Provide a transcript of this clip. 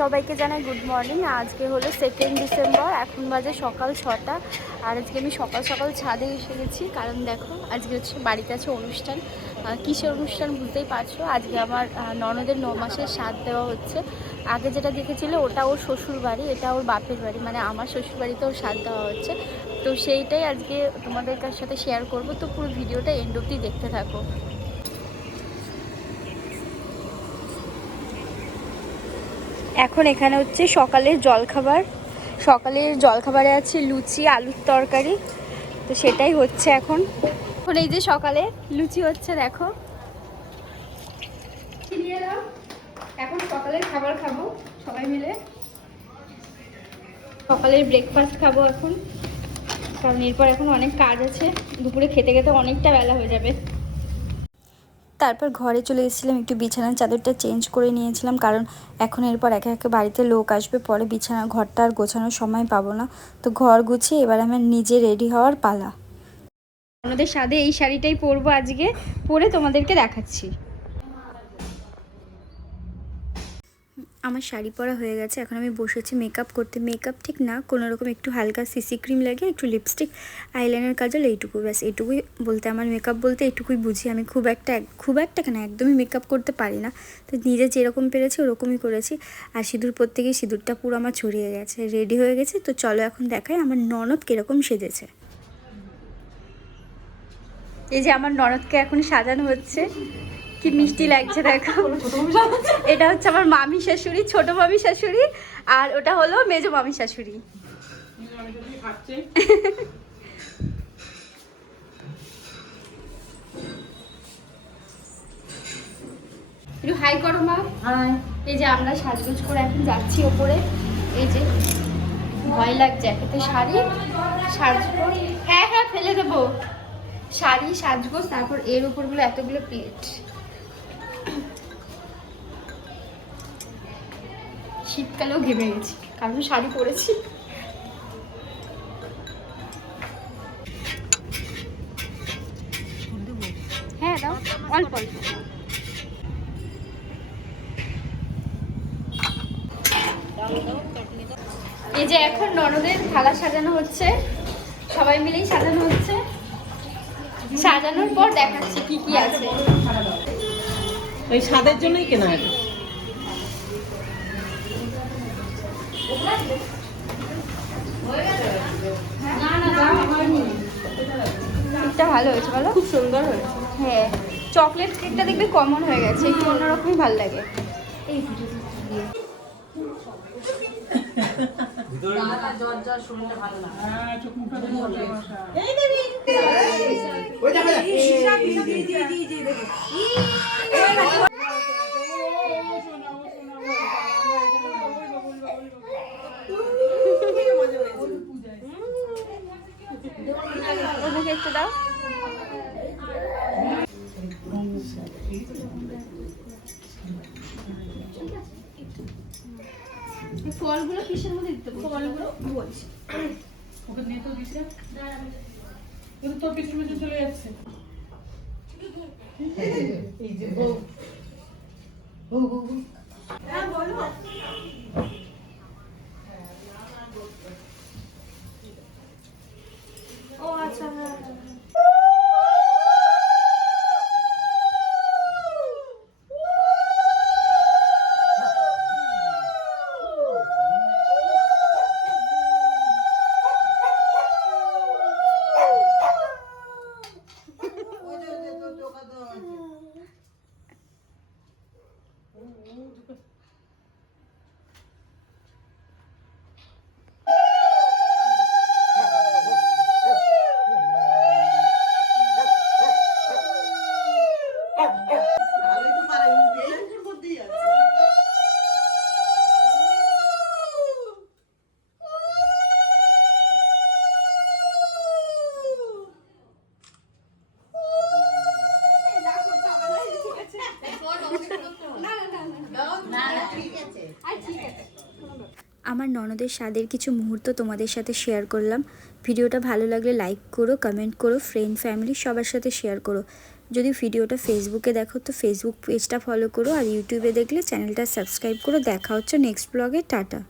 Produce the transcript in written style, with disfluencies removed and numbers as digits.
সবাইকে জানাই good morning. আজকে হলো 2 ডিসেম্বর, এখন বাজে সকাল 6টা। আর আজকে আমি সকাল সকাল ছাদে এসে গেছি, কারণ দেখো আজকে হচ্ছে বাড়িতে আছে অনুষ্ঠান। কিসের অনুষ্ঠান বুঝতেই পারছো। আজকে আমার ননদের 9 মাসের শ্রাদ্ধ দেওয়া হচ্ছে। আগে যেটা দেখেছিলে ওটা ওর শ্বশুর বাড়ি, এটা ওর বাপের বাড়ি, মানে আমার শ্বশুর বাড়িতে ওর শ্রাদ্ধ দেওয়া হচ্ছে। তো সেইটাই আজকে তোমাদের সাথে শেয়ার করব। তো পুরো ভিডিওটা এন্ড অবধি দেখতে থাকো। এখন এখানে হচ্ছে সকালের জলখাবারে আছে লুচি, আলুর তরকারি। তো সেটাই হচ্ছে এখন। এই যে সকালে লুচি হচ্ছে, দেখো। এখন সকালের খাবার খাবো সবাই মিলে, সকালের ব্রেকফাস্ট খাবো এখন, কারণ এরপর এখন অনেক কাজ আছে। দুপুরে খেতে খেতে অনেকটা বেলা হয়ে যাবে। তারপর ঘরে চলে এসেছিলাম, একটু বিছানার চাদরটা চেঞ্জ করে নিয়েছিলাম, কারণ এখন এরপর একে একে বাড়িতে লোক আসবে, পরে বিছানা ঘরটা আর গোছানোর সময় পাবো না। তো ঘর গুছিয়ে এবার আমার নিজে রেডি হওয়ার পালা। আমাদের সাথে এই শাড়িটাই পরবো আজকে, পরে তোমাদেরকে দেখাচ্ছি। আমার শাড়ি পরা হয়ে গেছে, এখন আমি বসেছি মেকআপ করতে। মেকআপ ঠিক না, কোনোরকম একটু হালকা সিসি ক্রিম লাগে, একটু লিপস্টিক, আইলাইনার, কাজল, এইটুকু ব্যাস। এইটুকুই বলতে, আমার মেকআপ বলতে এইটুকুই বুঝি। আমি খুব একটা কেন, একদমই মেকআপ করতে পারি না। তো নিজে যেরকম পেরেছি ওরকমই করেছি। আর সিঁদুর পরতে গিয়ে সিঁদুরটা পুরো আমার ছড়িয়ে গেছে। রেডি হয়ে গেছে, তো চলো এখন দেখাই আমার ননদ কীরকম সেজেছে। এই যে আমার ননদকে এখন সাজানো হচ্ছে, কি মিষ্টি লাগছে দেখো। এটা হচ্ছে আমার মামি শাশুড়ি, ছোট মামি শাশুড়ি, আর ওটা হলো মেজো মামি শাশুড়ি। একটু হাই করো মা। এই যে আমরা সাজগোজ করে এখন যাচ্ছি ওপরে। এই যে ভয় লাগছে, একেতে শাড়ি সাজগো, হ্যাঁ হ্যাঁ ফেলে দেবো, শাড়ি সাজগোজ, তারপর এর উপরগুলো এতগুলো প্লেট। শীতকালেও ঘেমে গেছি, কারণ শাড়ি পরেছি। হ্যাঁ দাও, অল্প অল্প। এই যে এখন ননদের থালা সাজানো হচ্ছে, সবাই মিলেই সাজানো হচ্ছে। সাজানোর পর দেখাচ্ছি কি কি আছে। এই স্বাদের জন্যই কেনা এটা। কেকটা ভালো হয়েছে, বলো? খুব সুন্দর হয়েছে। হ্যাঁ, চকলেট কেকটা দেখবে কমন হয়ে গেছে, একটু অন্যরকমই ভালো লাগে। এই ওনাকে একটু দাও। ফলগুলো কিসের মধ্যে দিতে বলছো? ফলগুলো বলছি ওকে নিয়ে তো দিছে, কিন্তু তো পিছু পিছু চলে যাচ্ছে। এই যে বউ বউ বউ, হ্যাঁ বলো। ও আচ্ছা, হ্যাঁ আমার ননদের স্বাদের কিছু মুহূর্ত তোমাদের সাথে শেয়ার করলাম। ভিডিওটা ভালো লাগলে লাইক করো, কমেন্ট করো, ফ্রেন্ড ফ্যামিলি সবার সাথে শেয়ার করো। যদি ভিডিওটা ফেসবুকে দেখো তো ফেসবুক পেজটা ফলো করো, আর ইউটিউবে দেখলে চ্যানেলটা সাবস্ক্রাইব করো। দেখা হচ্ছে নেক্সট ব্লগে। টাটা।